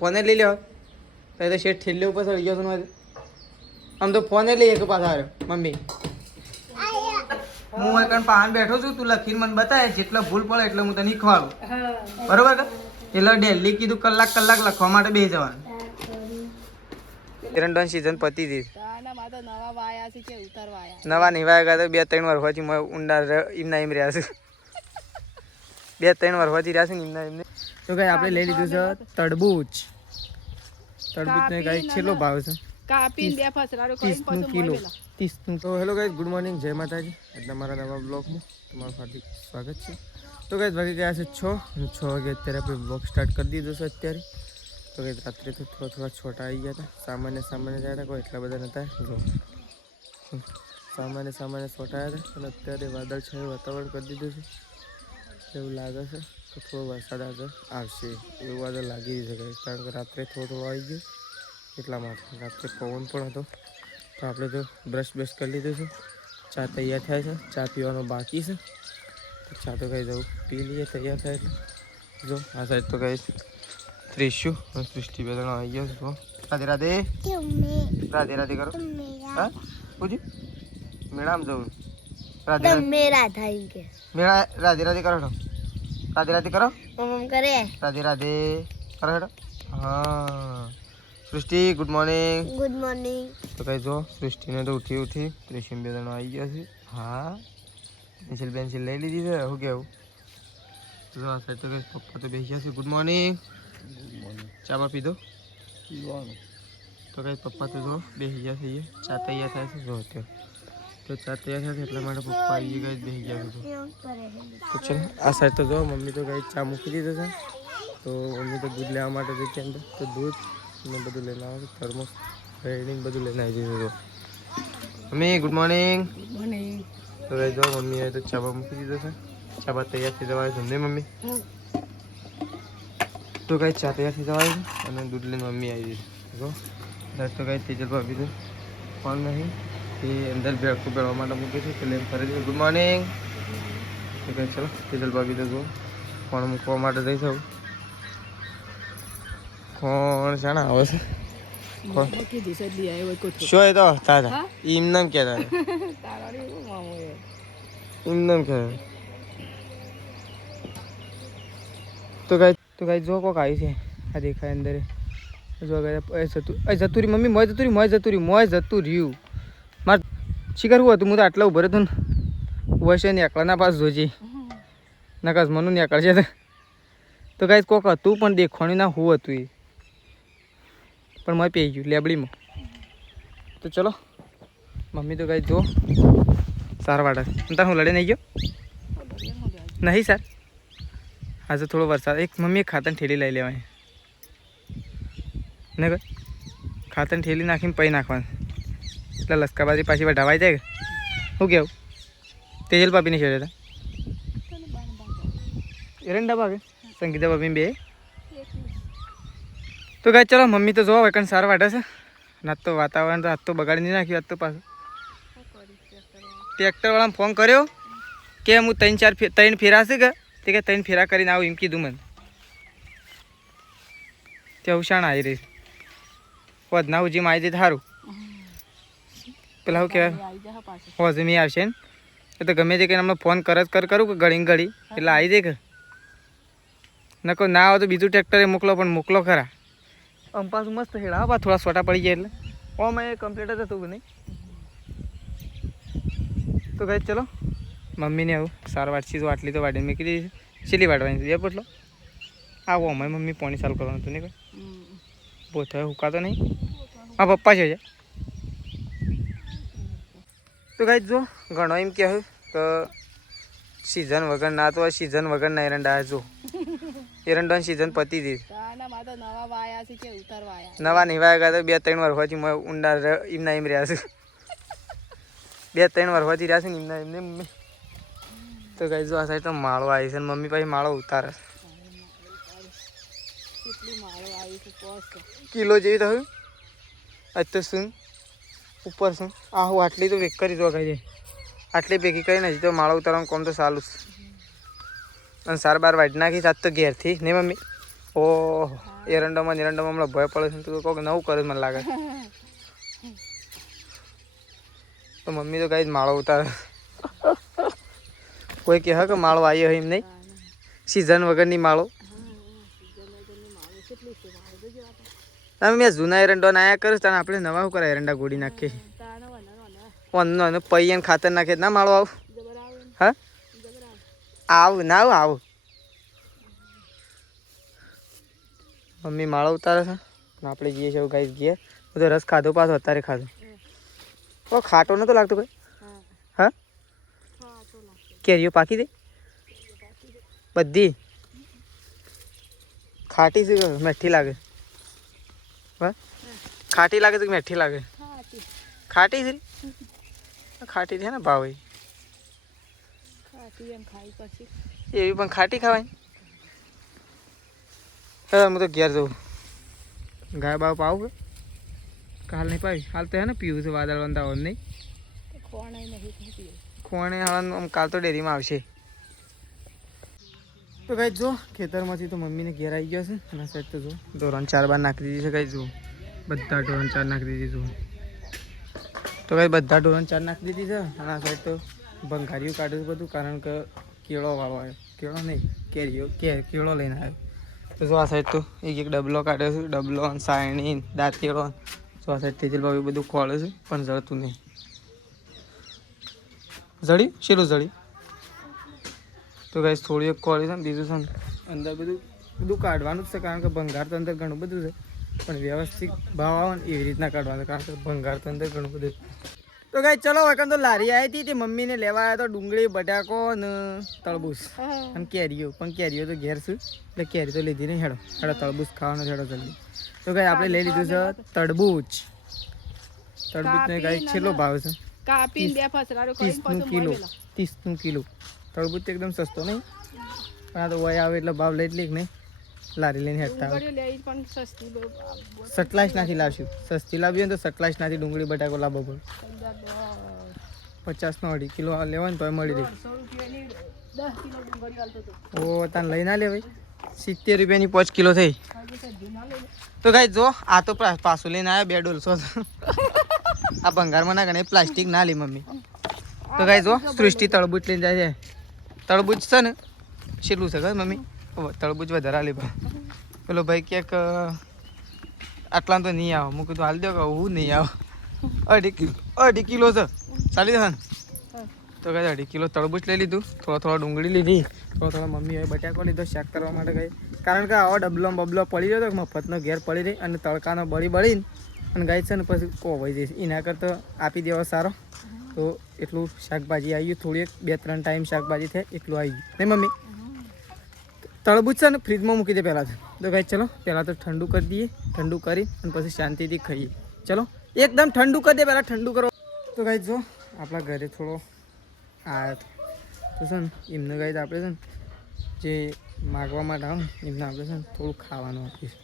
Phone લઈ લ્યો તો શેઠ છેલ્લે ઉપર ચડી ગયો છું આમ તો ફોન લઈએ કે પાછા આવ્યો મમ્મી હું એકણ પાન બેઠો છું તું લખીને મને બતાવે જેટલા ભૂલ પડે એટલે હું તને શીખવાડું બરોબર કે એટલે ડેલી કીધું કલાક લખવા માટે બેસી જવાનું એરંડોન સીઝન પતી હતી નવા નિવાય ગયા તો 2-3 વર્ષથી મેં ઊંડા એમના એમ રહ્યા છું 2-3 વર્ષથી રહ્યા છે ને એમના એમને તો કઈ આપણે લઈ લીધું છે તરબૂચ નો કઈ છેલ્લો ભાવ છે કાપીને 2 ફસરારો કરીને પછી કિલો 30 તો હેલો ગાઈસ ગુડ મોર્નિંગ જય માતાજી એટલે મારા નવા બ્લોગમાં તમારું હાર્દિક સ્વાગત છે તો ગાઈસ વાગી ગયા છે 6 વાગે અત્યારે આપણે બ્લોગ સ્ટાર્ટ કરી દીધો છે અત્યારે તો ગાઈસ રાત્રે તો થોડા છોટા આવી ગયા હતા સામાન્ય જાય હતા કોઈ એટલા બધા નહોતા જો સામાન્ય છોટા આવ્યા હતા અને અત્યારે વાદળ છાયું વાતાવરણ કરી દીધું છે એવું લાગે છે કે થોડો વરસાદ આગળ આવશે એવું વાદળ લાગી રહ્યું છે કારણ કે રાત્રે થોડો આવી ગયો એટલા માટે રાત્રે પવન પણ હતો તો આપણે તો બ્રશ કરી લીધું છે ચા તૈયાર થાય છે ચા પીવાનો બાકી છે તો ચા તો કઈ જવું પી લઈએ તૈયાર થાય એટલે જો આ સાઈડ તો કઈ ત્રીસ્યુ અને સૃષ્ટિ બે જણા આવી ગયા છે રાધે કરો હા પૂછ્યું મેળામાં જવું રાધે મેળા રાધે કરો રાધે કરો રાધે કરો હેડો હા સૃષ્ટિ ગુડ મોર્નિંગ તો કઈ જો સૃષ્ટિને તો ઉઠી ત્રિશુમ બે જણા આવી ગયા છે હા પેન્સિલ લઈ લીધી છે શું કેવું જો આ સાઈડ તો કઈ પપ્પા તો બેસી ગયા છે ગુડ મોર્નિંગ ચા પીધો તો કઈ પપ્પા તો જો બેસી ગયા છે ચા તૈયાર થાય છે જો અત્યારે તો ચા તૈયાર થાય છે એટલા માટે પપ્પા આવી ગયા બેસી ગયા છે તો ચલો આ સાઈડ તો જો મમ્મી તો કઈ ચા મૂકી દીધો છે તો મમ્મી તો દૂધ લેવા માટે જઈ છે અંદર તો દૂધ ને બધું લઈને આવે છે થર્મોસ રેડીને બધું લઈને આવી દીધું મમ્મી ગુડ મોર્નિંગ તો કઈ જો મમ્મી તો ચા મૂકી દીધો છે ચા તૈયાર થઈ જવાય છે મમ્મી તો કઈ ચા તૈયાર થઈ જવાય છે અને દૂધ લઈને મમ્મી આવી દીધી જો દસ તો કઈ તેજલ ભાભી તો ફોન નહીં એ અંદર ભેળખું ભેળવા માટે મૂકે છે એટલે એમ ફરી ગુડ મોર્નિંગ તો કઈ ચલો તેજલ ભાભી તો જો ફોન મૂકવા માટે જઈ જાઉં કોણ શાણા આવે છે શું એ તો તાજા એમ નામ કહેતા એમ નામ કહેતા તો કઈ જો કોક આવી છે આ દેખાય અંદર જો જતું રહી મમ્મી મોય જતું રહ્યું મારે શીખર શું હતું હું તો આટલા ઉભો રહ્યો વસે ને એકલાના પાસ જોજી નકાશ મનું નીકળ છે તો કઈ કોક હતું પણ દેખવાનું ના હું હતું એ પણ મેં પી ગયું લેબડીમાં તો ચલો મમ્મી તો કઈ જો સારા વાટા તાર હું લડે નહીં ગયો નહીં સર આજે થોડો વરસાદ એક મમ્મી ખાતર ઠેલી લઈ લેવાય ને કઈ ખાતર ઠેલી નાખીને પૈ નાખવાનું એટલે લસકાબાજી પાછી વઢાવાઈ જાય શું કેવું તેજલ પાપીને છેડે હતા એરંડા ભાગે સંગીતા ભાભી બે તો ગાય ચલો મમ્મી તો જોવા એકણ સારા વાટે છે ના તો વાતાવરણ તો હાથ તો બગાડી નહીં નાખ્યું આજ તો પાછું ટ્રેક્ટરવાળાને ફોન કર્યો કે હું 3 ફેરાશે કે તે કે 3 ફેરા કરીને આવું એમ કીધું મને ત્યાં ઉષાણ આવી રહી વધના ઉજીમાં આવી જઈ સારું પેલા શું કહેવાય હોજમી આવશે ને એ તો ગમે તે કહીને અમને ફોન કરું કે ઘડી એટલે આવી જાય કે નકો ના આવે તો બીજું ટ્રેક્ટરે મોકલો પણ મોકલો ખરા આમ પાછું મસ્ત હેડા હા થોડા સોટા પડી જાય એટલે ઓમ એ કમ્પ્લીટ જ હતું નહીં તો કઈ ચલો મમ્મીને આવું સાર વાટસી આટલી તો વાડીને મૂકી દીધી છેલ્લી વાટવાની બે પોટલો આવો અમારી મમ્મી પાણી ચાલુ કરવાનું હતું નહીં કોઈ બહુ થયો હુકાતો નહીં હા પપ્પા છે તો કઈ જો ઘણો એમ કહેવું કે સિઝન વગર ના તો સિઝન વગર ના એરંડા જો એરંડાની સિઝન પતી હતી નવા નિવાય ગયા તો 2-3 વર્ષથી મેં ઊંડા એમના એમ રહ્યા છું 2-3 વર્ષથી રહ્યા છે ને એમના એમને મમ્મી તો કઈ જો આ સાઈડ તો માળો આવી છે ને મમ્મી પાસે માળો ઉતારે કિલો જેવી થયું આજ તો શું ઉપર શું આહું આટલી તો વેક કરી દો કઈ આટલી ભેગી કરીને હજી તો માળો ઉતારવાનું કોમ તો ચાલુ છે અને સાર બાર વાઢી નાખી આજ તો ઘેરથી નહીં મમ્મી ઓહ એરંડામાં હમણાં ભય પડે છે તો કોઈક નવું કરે મને લાગે. તો મમ્મી તો કઈ જ માળો ઉતારે. કોઈ કહે કે માળો આવ્યો એમ નહીં સિઝન વગરની માળો. મેં જૂના એરંડા આયા કરીશ તને આપણે નવા શું કરે એરંડા ગોળી નાખીએ અને પૈયન ખાતર નાખે ના માળો આવ હા આવું ના આવું મમ્મી માળો ઉતારે છે આપણે જઈએ છીએ ગાઈ ગઈએ બધો રસ ખાધો પાછો અત્યારે ખાધો ઓ ખાટો નતો લાગતો કઈ હા કેરીઓ પાકી દે બધી ખાટી છે મેઠી લાગે ખાટી લાગે તો મેઠી લાગે ખાટી છે ખાટી છે ને ભાવ એવી પણ ખાટી ખવાય હા હું તો ઘેર જઉં ગાય બાવ પાવું કે કાલ નહીં પાવી હાલ તો હે ને પીવું છે વાદળ વંદા હોય નહીં ખોણે હવે કાલ તો ડેરીમાં આવશે તો કઈ જો ખેતરમાંથી તો મમ્મીને ઘેર આવી ગયો છે અને સાઈડ તો જો ધોરણ 4 બાર નાખી દીધી છે કઈ જો બધા ધોરણ 4 નાખી દીધી છું તો કઈ બધા ધોરણ 4 નાખી દીધી છે અને આ સાઈડ તો ભંગારીઓ કાઢ્યું બધું કારણ કે કેળો વાળો આવ્યો કેળો નહીં કેરીઓ કેળો લઈને આવ્યો તો જો આ સાઈડ તો એક ડબલો કાઢ્યો છે ડબલો સાયણી દાંતેળો જો આ સાઈડ તેજલ ભાઈ બધું ખોળે છે પણ જળતું નહીં જડ્યું શેલું જડ્યું તો ગાઈસ થોડી એક ખોળી છે ને બીજું છે ને અંદર બધું કાઢવાનું જ છે કારણ કે ભંગાર તો અંદર ઘણું બધું છે પણ વ્યવસ્થિત ભાવ આવે ને એવી રીતના કાઢવાનું કારણ કે ભંગાર તો અંદર ઘણું બધું તો ગાઈસ ચલો વખત તો લારી આવી હતી તે મમ્મીને લેવા આવ્યા તો ડુંગળી બટાકો ને તરબૂચ અને કેરીઓ પણ કેરીઓ તો ઘેર છું એટલે કેરી તો લીધી નહીં હેડો તરબૂચ ખાવાનું હેડો જલ્દી તો ગાઈ આપણે લઈ લીધું છે તરબૂચ તરબૂચનો ગાઈ છેલ્લો ભાવ છે 30 કિલો તરબૂચ એકદમ સસ્તો નહીં પણ આ તો વય આવે એટલે ભાવ લઈ જ લે નહીં લારી લઈને હેઠતા સટલાઈસ નાથી લાવશું સસ્તી લાવી તો સટલાઈસ નાથી ડુંગળી બટાકો લાવવો પડે 50 નો 2.5 કિલો લેવાનું તો મળી રહે ઓ તને લઈ ના લે ભાઈ 70 રૂપિયાની 5 કિલો થઈ તો ગાઈ જો આ તો પાછું લઈને આવ્યા 2 ડોલસો આ ભંગારમાં ના ગણે પ્લાસ્ટિક ના લે મમ્મી તો ગાઈ જો સૃષ્ટિ તળબૂચ લઈને જાય છે તળબૂચ છે ને છેલ્લું છે ખબર મમ્મી તળબૂચ વધારે લે પેલો ભાઈ ક્યાંક આટલા તો નહીં આવો હું કીધું હાલ દો કે હું નહીં આવો 2.5 કિલો છે ચાલી જશે ને તો કઈ 2.5 કિલો તળબૂચ લઈ લીધું થોડો ડુંગળી લીધી થોડો મમ્મી હવે બટાકો લીધો શાક કરવા માટે ગઈ કારણ કે આવો ડબલો બબલો પડી રહ્યો તો મફતનો ઘેર પડી રહી અને તડકાનો બળીને અને ગાય છે ને પછી કોવાઈ જઈશ એના કરતાં આપી દેવો સારો તો એટલું શાકભાજી આવી ગયું થોડી 2-3 ટાઈમ શાકભાજી થાય એટલું આવી ગયું નહીં મમ્મી તળબૂચ છે ને ફ્રીજમાં મૂકી દે પહેલાં તો ગાય ચલો પહેલાં તો ઠંડુ કરી દઈએ ઠંડુ કરી અને પછી શાંતિથી ખાઈએ ચલો એકદમ ઠંડુ કરી દે પહેલાં ઠંડુ કરો તો ગાય જો આપણા ઘરે થોડો આવ્યો તો છે ને એમને ગાય આપણે છે ને જે માગવા માટે આવું એમને આપણે છે ને થોડું ખાવાનું આપીશું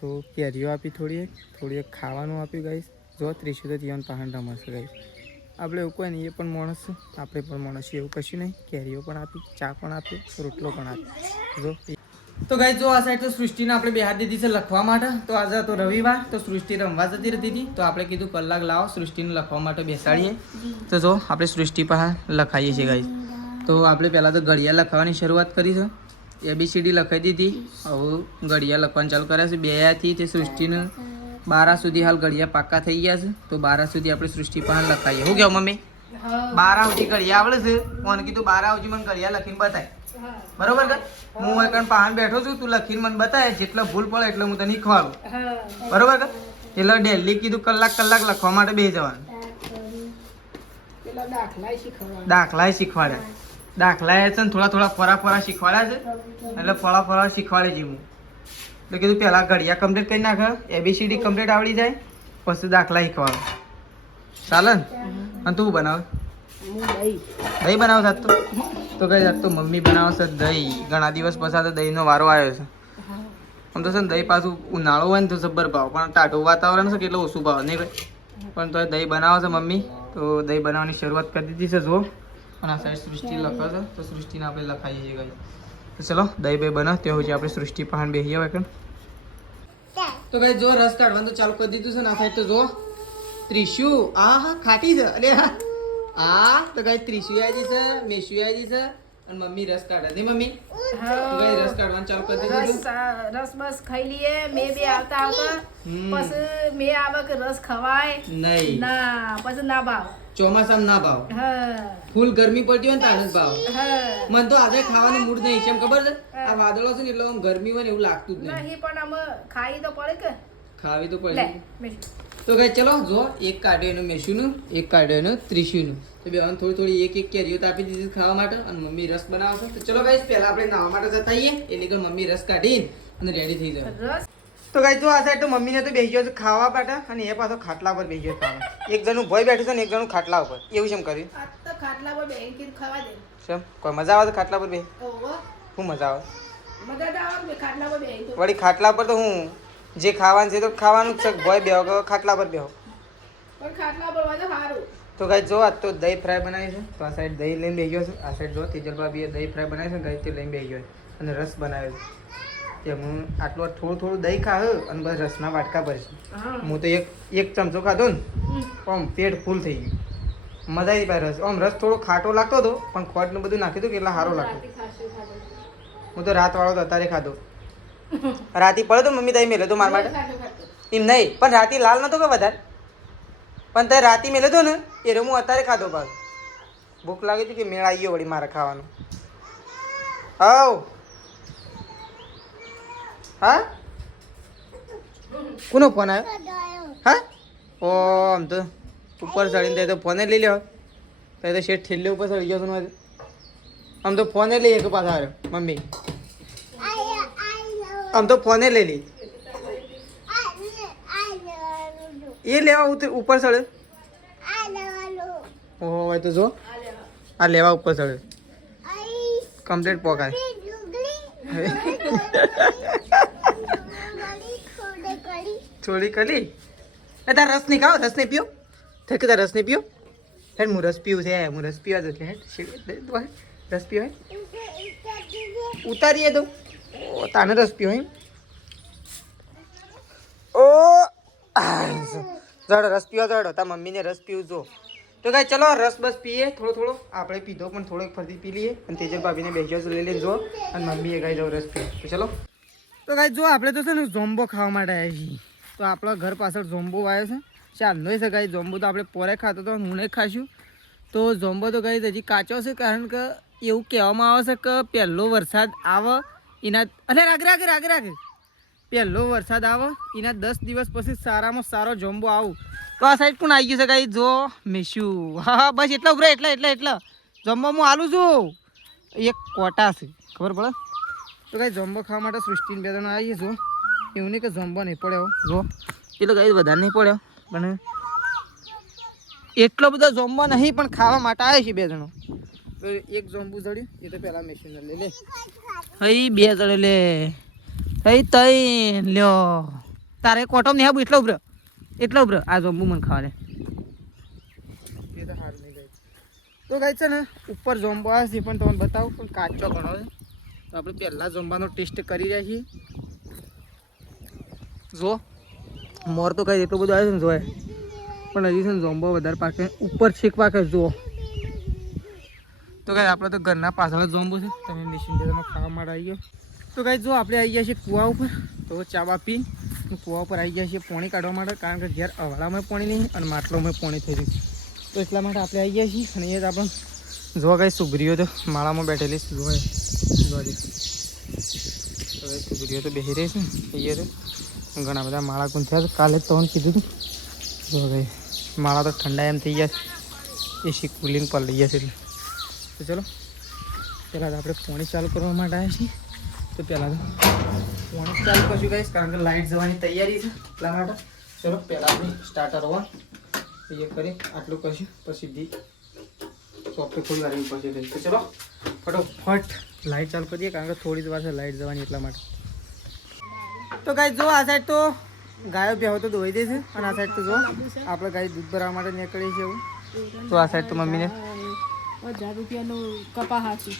તો કેરીઓ આપી થોડી એક ખાવાનું આપ્યું ગાઈશ જો 30 તો જીવન પહાણ રમશે ગાઈશ આપણે એવું કોઈ નહીં એ પણ માણસ છે આપણે પણ માણસ એવું કશું નહીં કેરીઓ પણ આપી ચા પણ આપી રોટલો પણ આપી જો તો ગાઈસ જો આ સાઈડ તો સૃષ્ટિને આપણે બેહાર દીધી છે લખવા માટે તો આજે તો રવિવાર તો સૃષ્ટિ રમવા જતી રહેતી હતી તો આપણે કીધું કલાક લાવો સૃષ્ટિને લખવા માટે બેસાડીએ તો જો આપણે સૃષ્ટિ પાસે લખાઈએ છીએ ગાઈસ તો આપણે પહેલાં તો ઘડિયા લખવાની શરૂઆત કરી છે ABCD લખાઈ દીધી હવે ઘડિયા લખવાનું ચાલુ કર્યા છે 2 થી તે સૃષ્ટિને 12 સુધી હાલ ઘડિયા પાકા થઈ ગયા છે તો 12 સુધી આપણે સૃષ્ટિ પાસે લખાઈએ શું કહેવું મમ્મી 12 સુધી ઘડિયા આવડે છે કોને કીધું 12 સુધી મને ઘડિયા લખીને બતાય બરોબર કે હું એકણ પાહન બેઠો છું તું લખીને મને બતાય જેટલા ભૂલ પડે એટલે હું તને શીખવાડું બરોબર કે એટલે ડેલી કીધું કલાક લખવા માટે બેસી જવાનું દાખલા શીખવાડ્યા દાખલા છે ને થોડા ફરા શીખવાડ્યા છે એટલે ફળા શીખવાડે છે હું એટલે કીધું પહેલાં ઘડિયા કમ્પ્લીટ કરી નાખે ABCD કમ્પ્લીટ આવડી જાય પછી દાખલા શીખવાડો ચાલે ને અને તું બનાવે દહીં બનાવ સાત તો કઈ જાત તો મમ્મી બનાવશે દહીં ઘણા દિવસ પછી તો દહીંનો વારો આવ્યો છે આમ તો છે ને દહીં પાછું ઉનાળો હોય ને તો જબ્બર ભાવ પણ ટાઢું વાતાવરણ છે કેટલો ઓછું ભાવ નહીં ભાઈ પણ તો દહીં બનાવે છે મમ્મી તો દહીં બનાવવાની શરૂઆત કરી દીધી છે જો અને આ સાઈડ સૃષ્ટિ લખે છે તો સૃષ્ટિને આપણે લખાઈએ છીએ ગઈ તો તો ચલો દહીં બે બનાવ ત્યાં પછી આપણે સૃષ્ટિ પહાણ બેસીએ હવે કણ. તો ભાઈ જો રસ કાઢવાનું તો ચાલુ કરી દીધું છે ને આ સાઈડ તો જો ત્રિશુ આ હા ખાટી છે અરે હા તો કઈ ત્રિશુ આવી છે મેશુ આવી છે અને મમ્મી રસ કાઢે નહીં મમ્મી તો કઈ રસ કાઢવાનું ચાલુ કરી દીધું. રસ બસ ખાઈ લઈએ મેં બે આવતા પછી મેં આવે કે રસ ખવાય નહીં ના પછી ના ભાવ ચોમાસામાં ના ભાવ હા ફૂલ ગરમી પડતી હોય ને તાણે જ ભાવ. હા મને તો આજે ખાવાનું મૂડ નહીં છે એમ ખબર છે આ વાદળો છે ને એટલે આમ ગરમી હોય ને એવું લાગતું જ નહીં. નહીં પણ અમે ખાઈ તો પડે કે ખાવી તો લે પડે. મેં તો કઈ ચલો જો એક કાઢ્યો એનું મેશુનું એક કાઢ્યો એનું ત્રિશુનું તો બે થોડી થોડી એક એક કેરીઓ તો આપી દીધી ખાવા માટે અને મમ્મી રસ બનાવશે. તો ચલો ગાઈસ પહેલા આપણે નાવા માટે જતા આવીએ એટલે કે મમ્મી રસ કાઢીને અને રેડી થઈ જાય. રસ તો ગાઈસ જો આ સાઈડ તો મમ્મીને તો બેસી ગયો છે ખાવા માટે અને એ પાછો ખાટલા પર બેસી ગયો ખાવા. એક જણનું ભોય બેઠું છે ને એક જણનું ખાટલા ઉપર એવું કેમ કર્યું આ તો ખાટલા પર બેંકી ખાવા દે કેમ કોઈ મજા આવે તો ખાટલા પર બે ઓહો શું મજા આવે મજા તો આવે ને ખાટલા પર બેહી તો વળી ખાટલા પર તો હું જે ખાવાનું છે તો ખાવાનું જ છે ભોય બેહો કે ખાટલા પર બેહો. પણ ખાટલા પર વાજો સારું તો ગાઈસ જો આજ તો દહીં ફ્રાય બનાવી છે તો આ સાઈડ દહીં લઈને બેસી ગયો છે આ સાઈડ જો તેજલ ભાભીએ દહીં ફ્રાય બનાવી છે ગાઈસ તે લઈને બેસી ગયો છે અને રસ બનાવ્યો છે તે હું આટલું થોડું થોડું દહીં ખાયું અને બસ રસના વાટકા ભરશે. હા હું તો એક ચમચો ખાધો ને આમ પેટ ફૂલ થઈ ગયું મજા આવી ભાઈ રસ આમ રસ થોડો ખાટો લાગતો હતો પણ ખોટનું બધું નાખ્યું હતું કે એટલે સારો લાગતો. હું તો રાતવાળો તો અત્યારે ખાધો રાતી પડે તો મમ્મી તાઈ મેલે તો મારા માટે એમ નહીં પણ રાતી લાલ નતો કે વધારે પણ તે રાતી મેલે તો ને એ હું અત્યારે ખાધો પાછો ભૂખ લાગી હતી કે મેળ આવી ગયો વળી મારે ખાવાનું. હવ હા કોનો ફોન આવ્યો હા ઓ આમ તો ઉપર ચડીને તો ફોને લઈ લ્યો તો એ તો શેઠ છેલ્લે ઉપર ચડી ગયો છું આમ તો ફોને લઈએ કે પાછા આવ્યો મમ્મી આમ તો ફોને લઈ લી એ લેવા ઉપર ચડે ઓહો ભાઈ તો જો આ લેવા ઉપર ચડે કમ્પ્લીટ પોકાય થોડી કલી એ તાર રસ નહીં ખાઓ રસ નહીં પીઓ થઈ કે તાર રસ નહીં પીઓ હેડ હું રસ પીવું છે હું રસ પીવા જશે હેડ રસ પીવો ઉતારીએ દઉં ઓ તાને રસ પીવો એમ ઓ જડ રસ પીવા જડ તાર મમ્મીને રસ પીવું જો તો કાંઈ ચલો રસ બસ પીએ થોડો થોડો આપણે પીધો પણ થોડોક ફરતી પી લઈએ અને તેજલ ભાભીને બેસી લઈ લઈને જો અને મમ્મીએ ગાઈ જાવ રસ પીએ તો ચલો. તો કાંઈ જો આપણે તો છે ને ઝોમ્બો ખાવા માટે આવ્યા છીએ તો આપણા ઘર પાછળ ઝોમ્બો આવ્યો છે ચાલનો છે ગાઈ ઝોમ્બો તો આપણે પોરે ખાતો તો હું નહીં ખાશું તો ઝોમ્બો તો ગાઈ હજી કાચો છે કારણ કે એવું કહેવામાં આવે છે કે પહેલો વરસાદ આવે એના અરે રાગે પહેલો વરસાદ આવે એના 10 દિવસ પછી સારામાં સારો ઝોમ્બો આવું તો આ સાઈડ કોણ આવી ગયું છે ગાઈ જો મેશું હા બસ એટલા ઉભરે એટલા ઝોમ્બો હું આલું છું એક કોટા છે ખબર પડે તો ગાઈ ઝોમ્બો ખાવા માટે સૃષ્ટિને બે જણા આવીએ જો એવું નહીં કે ઝોમ્બો નહીં પડ્યો જો એટલે ગાઈ વધારે નહીં પડ્યો પણ એટલો બધો ઝોમ્બો નહીં પણ ખાવા માટે આવે છે બે જણો તો એક ઝોમ્બુ જડ્યું એ તો પહેલાં મેશીન લે હઈ બે જડે લે હઈ તઈ લ્યો તારે કોટો નહીં આવું એટલો ઉભરો આ ઝોમ્બુ મને ખાવા લે એ તો સારું નહીં ગાય તો ગાય છે ને ઉપર ઝોમ્બો આવે છે પણ તમને બતાવું પણ કાચો ઘણો છે તો આપણે પહેલાં ઝોમ્બાનો ટેસ્ટ કરી રહ્યા છીએ જો મોર તો કઈ એટલું બધું આવે છે ને જોય પણ હજી છે ને ઝોમ્બો વધારે પાકે ઉપર છેક પાકે જુઓ તો કઈ આપણે તો ઘરના પાછળ ઝોમ્બો છે તમે મશીન બધામાં ખાવા માટે આવી ગયો તો કઈ જો આપણે આવી ગયા છીએ કૂવા ઉપર તો ચા પીને કૂવા ઉપર આવી ગયા છીએ પાણી કાઢવા માટે કારણ કે ઘેર અવાડામાં પાણી નહીં અને માટલામાં પાણી થઈ રહ્યું તો એટલા માટે આપણે આવી ગયા છીએ અને એ આપણે જોવા કઈ સુગરીઓ તો માળામાં બેઠેલી જોવા સુગરીઓ તો બેસી રહી છે એ તો ઘણા બધા માળા ગુંથ્યા છે કાલે જ તમને કીધું હતું જો ભાઈ માળા તો ઠંડા એમ થઈ ગયા છે એસી કુલિંગ પર લઈ ગયા છે એટલે તો ચલો પહેલાં તો આપણે પાણી ચાલુ કરવા માટે આવ્યા છીએ તો પહેલાં તો પાણી ચાલુ કરશું ગાઈશ કારણ કે લાઇટ જવાની તૈયારી છે એટલા માટે ચલો પહેલાં આપણે સ્ટાર્ટર ઓન એ કરી આટલું કરશું પછી સીધી સોફ્ટવેર થોડી વાર પછી તો ચલો ફટોફટ લાઇટ ચાલુ કરીએ કારણ કે થોડી જ વાર છે લાઇટ જવાની એટલા માટે તો ગાય જો આ સાઈડ તો ગાયો બેહો તો દોઈ દે છે અને આ સાઈડ તો જો આપણે ગાય દૂધ ભરવા માટે નીકળી છે એવું તો આ સાઈડ તો મમ્મીને 1000 રૂપિયાનું કપા હાચી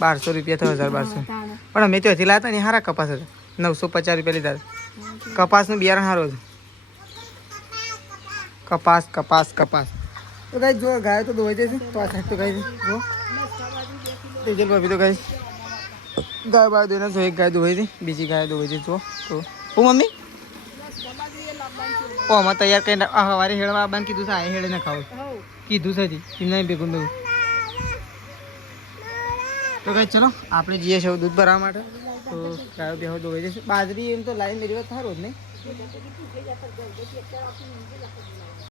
1200 રૂપિયા થયો 1200 તાણે. પણ અમે ત્યાંથી લાવ્યા હતા ને સારા કપાસ હતા 950 રૂપિયા લીધા હતા. કપાસનું બિયારણ સારું હતું. કપાસ તો ગાય જો ગાય તો દોવાઈ જશે તો આ સાઈડ તો ગાય જો તેજલ ભાભી તો ગાય ગાય બાર દોઈને જો એક ગાય દોવાઈ હતી બીજી ગાય દોવાઈ હતી જો તો હું મમ્મી ઓ આમાં તૈયાર કરીને સવારે હેળવા આવવાનું કીધું છે આ હેળે ને ખાવું કીધું છે હજી એમને ભેગું ભેગું તો ગાય ચલો આપણે જઈએ છીએ દૂધ ભરવા માટે તો ગાયો બેહો દોવાઈ જશે બાજરી એમ તો લાઈન મેરી વાત સારું જ નહીં